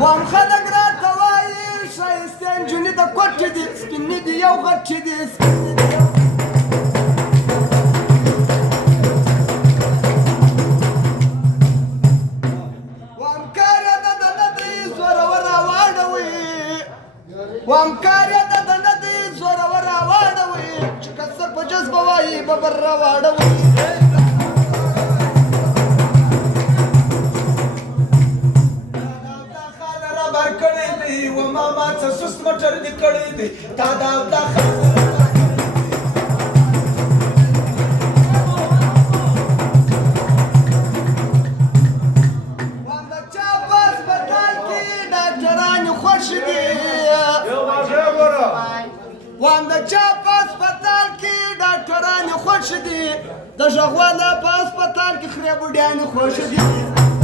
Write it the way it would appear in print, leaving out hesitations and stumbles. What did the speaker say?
وام خلق راته وایي ښایستې نجونې د کوټې دي سپینې دي یو غټې دي سپینې دي یو وام کار یې د ده نه دی زورور راواړوي وام کار یې د ده نه دی زورور راواړوي چې کسر په جذبه وایي ببر راواړوي ماما څه سست موټر دې کړی دی تا دا وام د چا په هسپتال کې ډاکټران خوښ دي وام د چا په هسپتال کې ډاکټران خوښ دي د غوږ والا په هسپتال کې خرې بوډیان خوښ دي